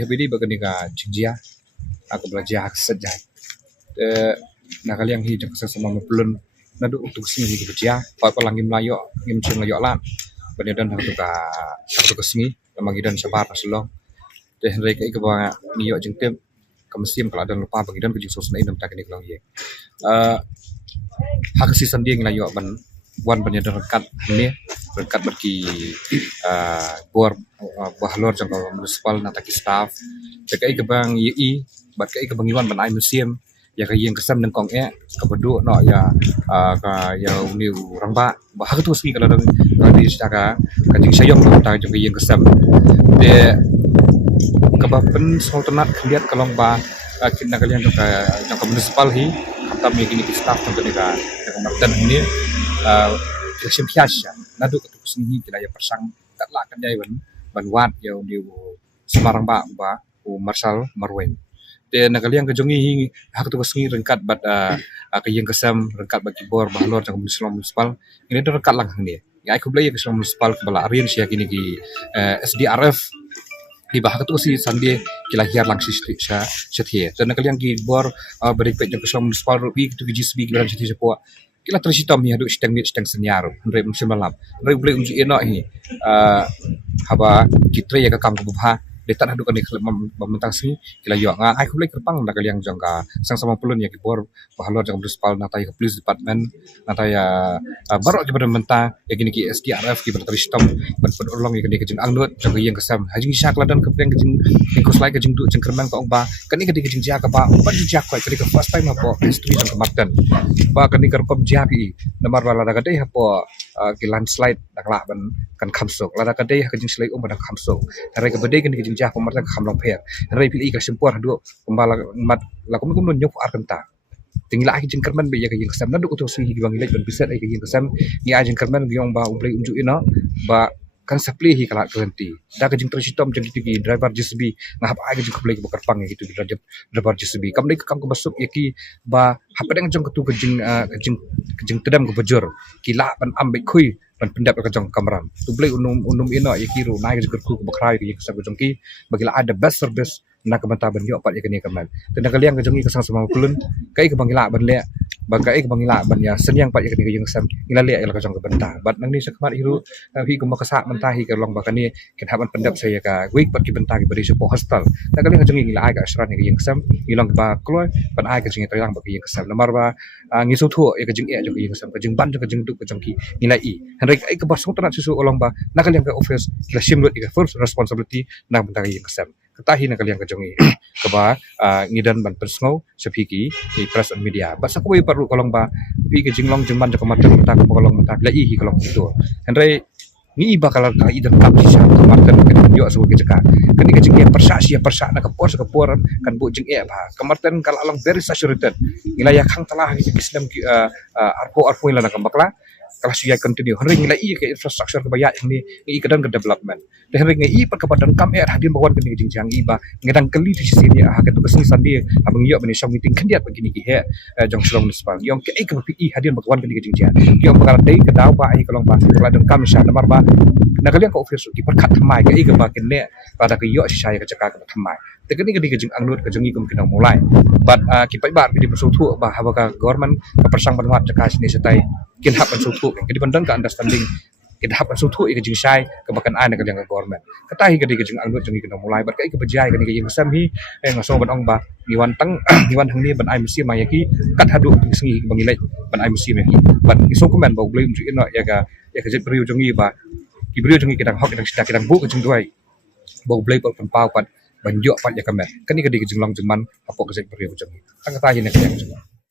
habidi bagani ka jinjia aku belajar sejak nak kalian hi jak sama mapulun nadu untuk sini hi kerja pa langim layo ngim cing layo lan benedan hatu ka singi lamagidan sabar aslong teh rek ke ba niyo jing tem kamsim kala dan lupa bagidan kejing sosna inam tak ni lang ye hak si sanding layo ban wan benedan rekat ni rekat bagi bor bahlor jang municipal nataki staff jakai ke bang yi bat kai ke bangiwan ban ai museum ya ka yang kesam nang kong ka bedu no ya ka ya uni rangba bah tu sini kalau di secara ka jing sayong ta jong yang kesam de ka ba pen sultanat kliat kalong ba kinna kalian ka municipal hi kata mi kini staff tang ka martan ini sim piasya nadu ka tu sini kila ya persang kat la kan jai ban wat ya di Semarang ba Marsal Marwen de nakaliang kejongi hak tu kesengi rengkat bat kayeng kesam rengkat bagi bor bahlor jang municipal ini tu rengkat lang ni ya aku beli ke municipal ke bala arian sia kini ki SDRF di bahak tu si sandi kila hiar lang si setie dan nakaliang ki bor berikut jang municipal rupi tu GSB kila setie sepo kila tersitom ni aduk steng senyar ndre musim malam ndre boleh unjuk enok ni haba kitre ya ka kam ke bubha detan hadu kan mentang sini kila yo nga ai khulai kerpang da kaliang jangka sang sama pulun ya kibor bahalor jang municipal natai ke police department natai ya barok ke menta ya gini ki SDRF ki berteri stom ban ulong ya gini ke jeng angnut jang yang kesam hajing syak ladan ke peng ke jeng ikos lai ke jeng du jeng kerman ka ba kani ke jeng ja ka ba ban ja ka ke first time apa history jang kemarten ba kani kerpam ja pi namar bala da kadai apa ki landslide dak la ban kan khamsok la da kadai ke jeng slai ban khamsok tare ke bedai ke jah pemerintah kamlong per rai pili ka sempur hadu kembala mat la kum nyok arkenta tingla ai jing kerman be ya ka jing kesam nadu utu sui bang ilai ban biset ai ka jing kesam ni ai jing kerman giong ba ublai unju ina ba kan supply hi kala ganti da ka jing tersitom jing tigi driver JCB ngahap ai ka jing kublai ka kerpang gitu driver JCB kam dai kam ka basuk yaki ba hapadang jong ketu ka jing tedam ka bajur kila ban ambek khui ban pendap ka jong kamram tu blai unum ina yaki ru nai ka jing ku bakrai ka jing jong ki bagila ada best service nak banta ban yo pat yakni kamal tenda kaliang ka jongi ka sang sama kulun kai ka bangila ban le bagai ka bangila ban ya senyang pat yakni ka jing sam ila le ka jong ka banta bat nang ni sakmat hiru hi ka makasa manta hi ka long bakani ken haban pendap saya ka week pat ki banta ki bari sepo hostel ta kaliang ka jongi ila ai ka asran ka jing sam ilong ba kloy ban ai ka jing terang ba ki jing sam lamar ba ngi so thu ka jing jong jing sam ka jing ban ka jing du ka jong ki ila i hanrek ai ka basong tanat susu olong ba na kaliang ka office la simrot ka first responsibility na banta ka jing sam ketahi na kalian kejongi keba ngidan ban persngau sepiki di press and media basa ko perlu kolong ba pi ke jinglong jengman jaka marten ta ko kolong mata la i kolong itu henry ni bakal ka idan kap sisa marten ke yo so ke jaka kani ke jing persa na ke por kan bu jing ba kamarten kala along very saturated wilayah khang telah ke islam arko ila na kambakla kalau sudah continue hari nilai ke infrastruktur kebaya yang ni kadang ke development dan hari ngai per kepadan kam hadir bawan ke jing iba ngadang keli di sini ha ke tugas ni sandi abang yo bani shong meeting kan dia begini ki he jong selong municipal yong ke pi hadir bawan ke jing yong bakal dei ke daw ba ai kalong ba keladang kam sha namar ba nakalian ko office ki per khat mai ke ba ke ne pada ke yo sha ke caka ke thamai tekeni ke jing angnut ke jongi kum kinang mulai but ki pai bar di bersutu ba ha ka government ka persang banwat caka sini setai kin hap sutu kan dipandang ka understanding kin hap sutu ke jing sai ke bakan ai ka jang government katahi ke jing angnut jongi kinang mulai bat kai ke bejai ke jing sam hi ngaso ban ong ba niwan tang niwan hang ni ban ai mesti mayaki kat hadu singi bangilai ban ai mesti meki ban iso komen ba blai unju ino ya ka jet beriu jongi ba ki beriu jongi kedang hok kedang sida kedang bu ke jing duai ba blai pal pau pat banjo pat ya kamet kan ni ke jing long jengman apa ke jet beriu jongi katahi na ke